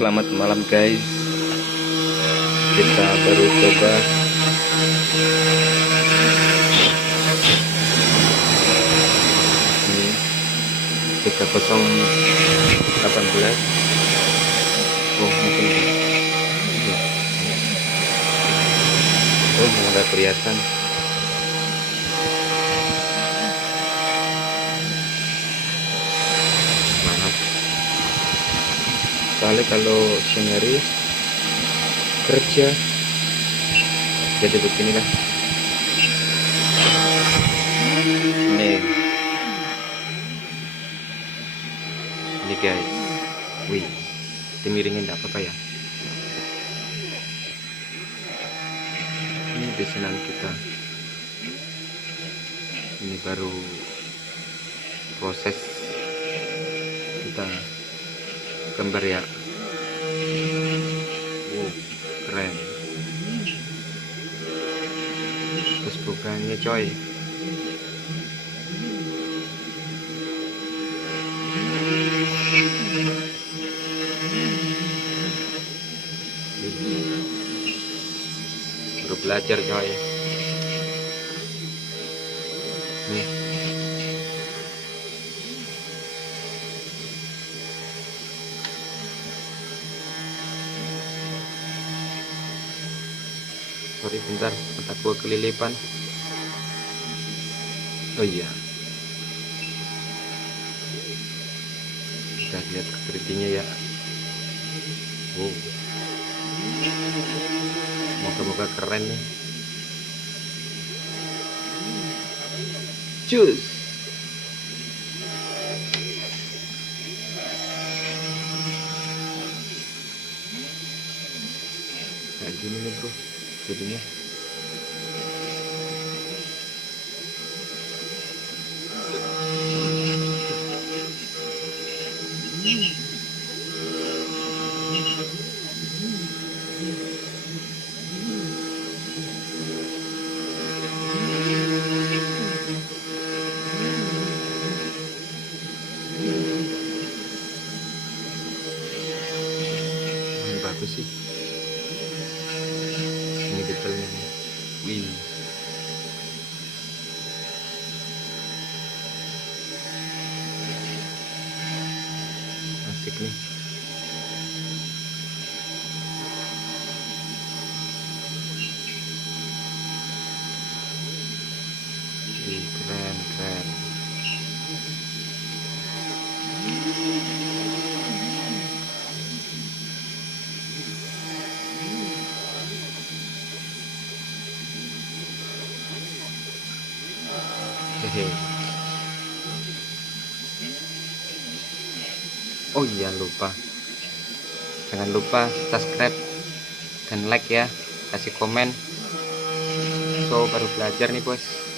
Selamat malam guys. Kita baru coba ini 3018. Oh mungkin ya. Oh nggak kelihatan. Soalnya kalau siang hari kerja jadi beginilah. Ini guys, wih, dimiringin enggak apa-apa ya. Ini pesanan kita. Ini baru proses kita gambar ya. Keren. Terus bukannya coy. Baru belajar coy. Nih. Sorry bentar, mata gua kelilipan. Oh iya, kita lihat keritingnya ya. Wow, moga-moga keren nih. Cus. Kayak gini nih bro jadinya. Bagus sih ini detailnya nih. Wih, asik nih. Wih, keren keren. Hehe. Oh iya lupa, jangan lupa subscribe dan like ya, kasih komen. So baru belajar nih bos.